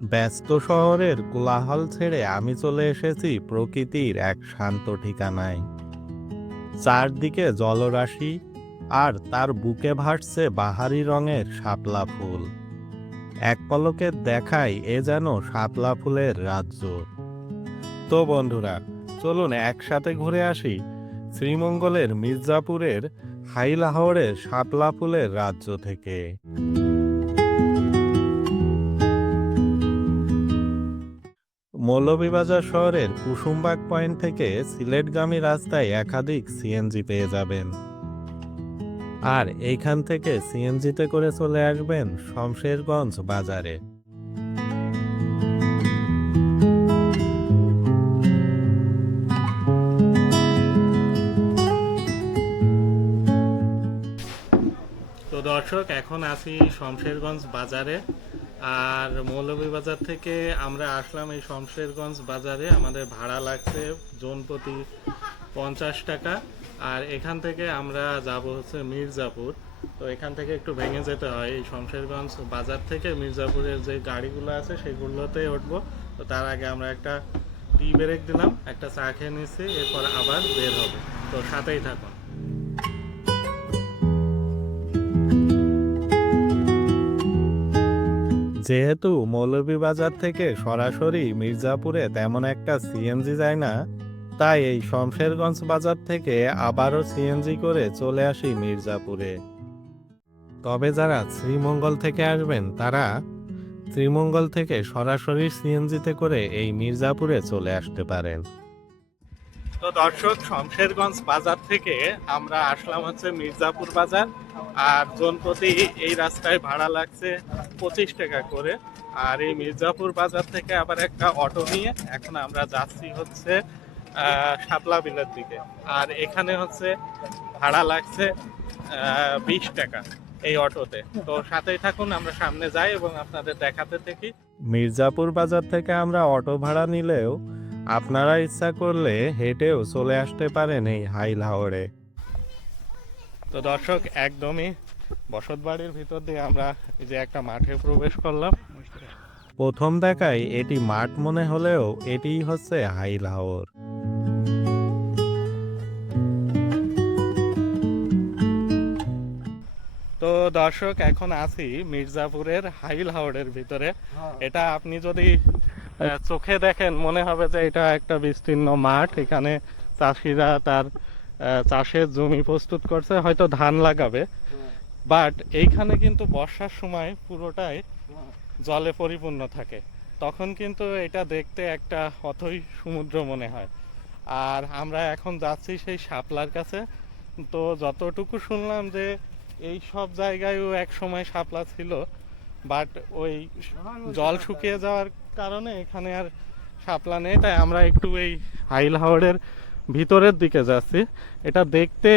ব্যস্ত শহরের কোলাহল ছেড়ে আমি চলে এসেছি প্রকৃতির এক শান্ত ঠিকানায়। চারদিকে জলরাশি, আর তার বুকে ভাসছে বাহারি রঙের শাপলা ফুল। এক পলকে দেখায় এ যেন শাপলা ফুলের রাজ্য। তো বন্ধুরা, চলুন একসাথে ঘুরে আসি শ্রীমঙ্গলের মির্জাপুরের হাইলাহরের শাপলা ফুলের রাজ্য থেকে। মৌলভীবাজার শহরের কুসুমবাগ পয়েন্ট থেকে সিলেটগামী রাস্তায় একাধিক সিএনজি পেয়ে যাবেন, আর এইখান থেকে সিএনজিতে করে চলে আসবেন শমশেরগঞ্জ বাজারে। তো দর্শক, এখন আছি শমশেরগঞ্জ বাজারে। আর মৌলভীবাজার থেকে আমরা আসলাম এই শমশেরগঞ্জ বাজারে। আমাদের ভাড়া লাগছে জনপ্রতি 50 টাকা। আর এখান থেকে আমরা যাব হচ্ছে মির্জাপুর। তো এখান থেকে একটু ভেঙে যেতে হয়। এই শমশেরগঞ্জ বাজার থেকে মির্জাপুরের যে গাড়িগুলো আছে সেগুলোতে উঠবো। তো তার আগে আমরা একটা টি ব্রেক দিলাম, একটা চা খেয়ে নিচ্ছি, এরপর আবার বের হবে। তো সাথেই থাকুন। যেহেতু মৌলভীবাজার থেকে সরাসরি মির্জাপুরে তেমন একটা সিএনজি যায় না, তাই এই শমশেরগঞ্জ বাজার থেকে আবারও সিএনজি করে চলে আসি মির্জাপুরে। তবে যারা শ্রীমঙ্গল থেকে আসবেন তারা শ্রীমঙ্গল থেকে সরাসরি সিএনজিতে করে এই মির্জাপুরে চলে আসতে পারেন। তো দর্শক, শমশেরগঞ্জ বাজার থেকে আমরা আসলাম হচ্ছে মির্জাপুর বাজার। আর জনপ্রতি এই রাস্তায় ভাড়া লাগছে 25 টাকা করে। আর এই মির্জাপুর বাজার থেকে আবার একটা অটো নিয়ে এখন আমরা যাচ্ছি হচ্ছে শাপলা বিলের দিকে। আর এখানে হচ্ছে ভাড়া লাগছে 20 টাকা এই অটোতে। তো সাথেই থাকুন, আমরা সামনে যাই এবং আপনাদের দেখাতে থাকি। মির্জাপুর বাজার থেকে আমরা অটো ভাড়া নিলেও আপনারা ইচ্ছা করলে হেঁটেও চলে আসতে পারেন এই হাইলাহরে। তো দর্শক, একদমই বসত বাড়ির ভিতর দিয়ে আমরা এই যে একটা মাঠে প্রবেশ করলাম। প্রথম দেখায় এটি মাঠ মনে হলেও এটিই হচ্ছে হাইলাহর। তো দর্শক, এখন আছি মির্জাপুরের হাইলাহরের ভিতরে। এটা আপনি যদি চোখে দেখেন মনে হবে যে এটা একটা বিস্তীর্ণ মাঠ। এখানে চাষিরা তার চাষের জমি প্রস্তুত করছে, হয়তো ধান লাগাবে। বাট এইখানে কিন্তু বর্ষার সময় পুরোটাই জলে পরিপূর্ণ থাকে। তখন কিন্তু এটা দেখতে একটা অথই সমুদ্র মনে হয়। আর আমরা এখন যাচ্ছি সেই শাপলার কাছে। তো যতটুকু শুনলাম যে এই সব জায়গায়ও এক সময় শাপলা ছিল, বাট ওই জল শুকিয়ে যাওয়ার কারণে এখানে আর শাপলা নেই। তাই আমরা একটু এই হাইলাহরের ভিতরের দিকে যাচ্ছি। এটা দেখতে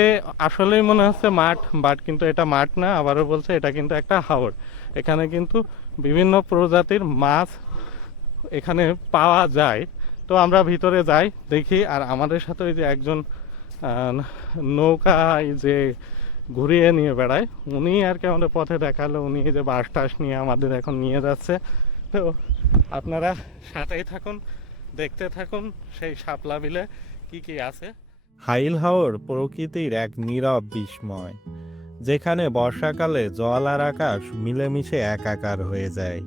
আসলেই মনে হচ্ছে মাঠ, বাট কিন্তু এটা মাঠ না। আবারও বলছে, এটা কিন্তু একটা হাওর। এখানে কিন্তু বিভিন্ন প্রজাতির মাছ এখানে পাওয়া যায়। তো আমরা ভিতরে যাই, দেখি। আর আমাদের সাথে ওই যে একজন নৌকায় যে ঘুরিয়ে নিয়ে বেড়ায়, উনি আর কি আমাদের পথে দেখালো। উনি যে বাস টাস নিয়ে আমাদের এখন নিয়ে যাচ্ছে। তো আপনারা সাথেই থাকুন, দেখতে থাকুন সেই শাপলা বিলে কি কি আছে। হাইলাহর প্রকৃতির এক নীরব বিস্ময়, যেখানে বর্ষাকালে জল আর আকাশ মিলেমিশে একাকার হয়ে যায়।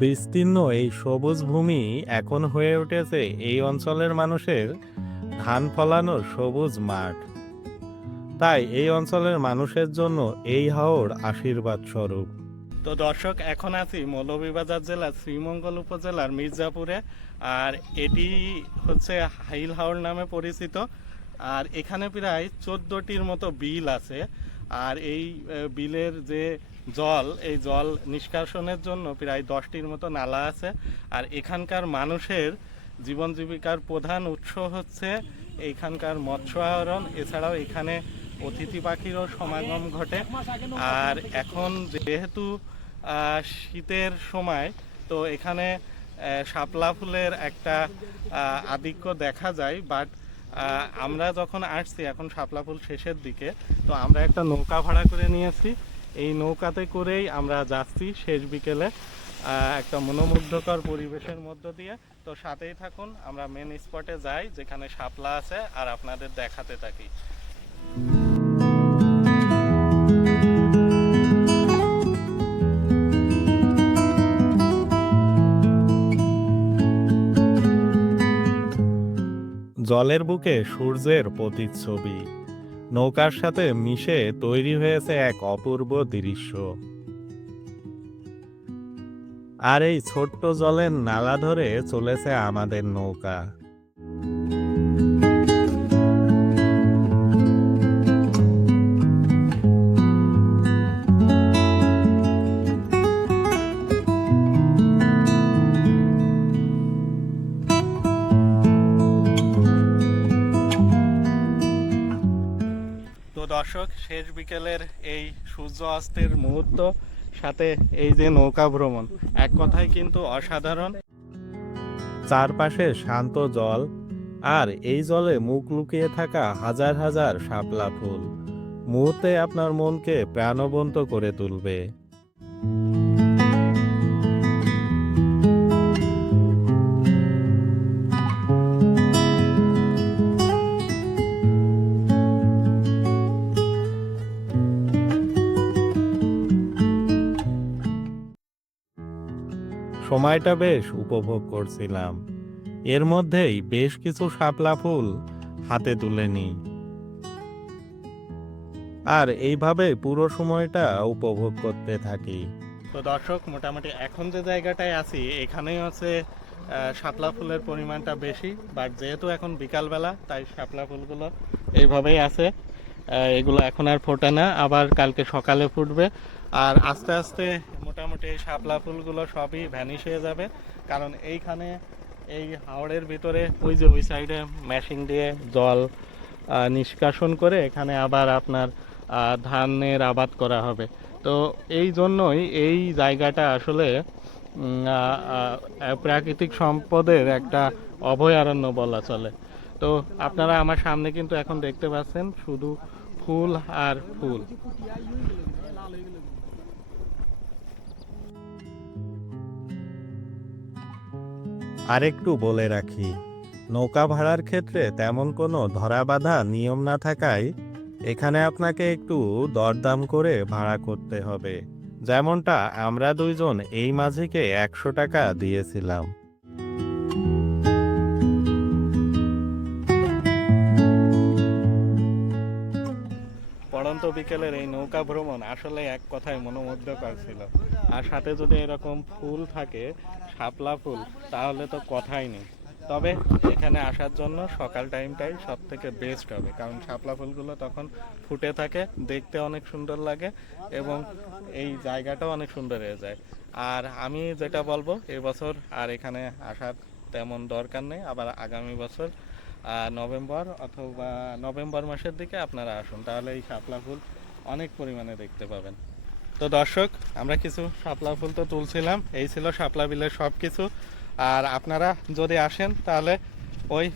বিস্তীর্ণ এই সবুজ ভূমি এখন হয়ে উঠেছে এই অঞ্চলের মানুষের ধান ফলানোর সবুজ মাঠ। তাই এই অঞ্চলের মানুষের জন্য এই হাওর আশীর্বাদ স্বরূপ। তো দর্শক, এখন আছি মৌলভীবাজার জেলার শ্রীমঙ্গল উপজেলার মির্জাপুরে। আর এটি হচ্ছে হাইলাহর নামে পরিচিত। আর এখানে প্রায় 14টির মতো বিল আছে। আর এই বিলের যে জল, এই জল নিষ্কাশনের জন্য প্রায় 10টির মতো নালা আছে। আর এখানকার মানুষের জীবন জীবিকার প্রধান উৎস হচ্ছে এইখানকার মৎস্য আহরণ। এছাড়াও এখানে অতিথি পাখিরও সমাগম ঘটে। আর এখন যেহেতু শীতের সময়, তো এখানে শাপলা ফুলের একটা আধিক্য দেখা যায়। বাট আমরা যখন আসছি এখন শাপলা ফুল শেষের দিকে, তো আমরা একটা নৌকা ভাড়া করে নিয়েছি। এই নৌকাতে করেই আমরা যাচ্ছি শেষ বিকেলে একটা মনোমুগ্ধকর পরিবেশের মধ্য দিয়ে। তো সাথেই থাকুন, আমরা মেন স্পটে যাই যেখানে শাপলা আছে আর আপনাদের দেখাতে থাকি। জলের বুকে সূর্যের প্রতিচ্ছবি নৌকার সাথে মিশে তৈরি হয়েছে এক অপূর্ব দৃশ্য। আর এই ছোট্ট জলের নালা ধরে চলেছে আমাদের নৌকা। তো দর্শক, শেষ বিকেলের এই সূর্য অস্তের মুহূর্ত, সাথে এই যে নৌকা ভ্রমণ, এক কথায় কিন্তু অসাধারণ। চারপাশে শান্ত জল, আর এই জলে মুখ লুকিয়ে থাকা হাজার হাজার শাপলা ফুল মুহূর্তে আপনার মনকে প্রাণবন্ত করে তুলবে। সময়টা বেশ উপভোগ করছিলাম। এর মধ্যেই বেশ কিছু শাপলা ফুল হাতে তুলে নিই, আর এইভাবে পুরো সময়টা উপভোগ করতে থাকি। তো দর্শক, মোটামুটি এখন যে জায়গাটায় আছি এখানেই হচ্ছে শাপলা ফুলের পরিমাণটা বেশি, বাট যেহেতু এখন বিকালবেলা তাই শাপলা ফুলগুলো এইভাবেই আছে। এগুলো এখন আর ফোটে না, আবার কালকে সকালে ফুটবে। আর আস্তে আস্তে মোটামুটি এই শাপলা ফুলগুলো সবই ভ্যানিশ হয়ে যাবে, কারণ এইখানে এই হাওড়ের ভিতরে ওই যে ওই সাইডে মেশিন দিয়ে জল নিষ্কাশন করে এখানে আবার আপনার ধানের আবাদ করা হবে। তো এই জন্যই এই জায়গাটা আসলে প্রাকৃতিক সম্পদের একটা অভয়ারণ্য বলা চলে। তো আপনারা আমার সামনে কিন্তু এখন দেখতে পাচ্ছেন শুধু ফুল আর ফুল। আরেকটু বলে রাখি, নৌকা ভাড়ার ক্ষেত্রে তেমন কোনো ধরাবাঁধা নিয়ম না থাকায় এখানে আপনাকে একটু দরদাম করে ভাড়া করতে হবে। যেমনটা আমরা দুইজন এই মাঝিকে 100 টাকা দিয়েছিলাম। পড়ন্ত বিকেলের এই নৌকা ভ্রমণ আসলে এক কথায় মনোমুগ্ধকর ছিল। আর সাথে যদি এরকম ফুল থাকে, শাপলা ফুল, তাহলে তো কথাই নেই। তবে এখানে আসার জন্য সকাল টাইমটাই সব থেকে বেস্ট হবে, কারণ শাপলা ফুলগুলো তখন ফুটে থাকে, দেখতে অনেক সুন্দর লাগে এবং এই জায়গাটাও অনেক সুন্দর হয়ে যায়। আর আমি যেটা বলবো, এবছর আর এখানে আসার তেমন দরকার নেই। আবার আগামী বছর নভেম্বর অথবা নভেম্বর মাসের দিকে আপনারা আসুন, তাহলে এই শাপলা ফুল অনেক পরিমাণে দেখতে পাবেন। তো দর্শক, আমরা কিছু শাপলা ফুল তো তুলছিলাম, এই ছিল শাপলা বিলের সব কিছু। আর আপনারা যদি আসেন তাহলে ওই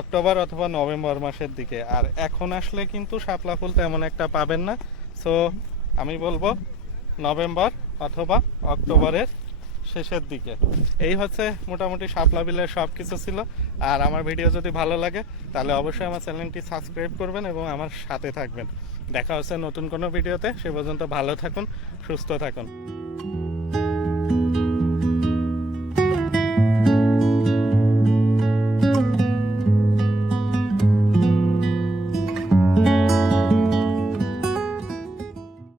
অক্টোবর অথবা নভেম্বর মাসের দিকে, আর এখন আসলে কিন্তু শাপলা ফুল তেমন একটা পাবেন না। সো আমি বলবো নভেম্বর অথবা অক্টোবরের শেষের দিকে। এই হচ্ছে মোটামুটি শাপলা বিলের সব কিছু ছিল। আর আমার ভিডিও যদি ভালো লাগে তাহলে অবশ্যই আমার চ্যানেলটি সাবস্ক্রাইব করবেন এবং আমার সাথে থাকবেন। দেখা হচ্ছে নতুন কোনো ভিডিওতে। সে পর্যন্ত ভালো থাকুন, সুস্থ থাকুন।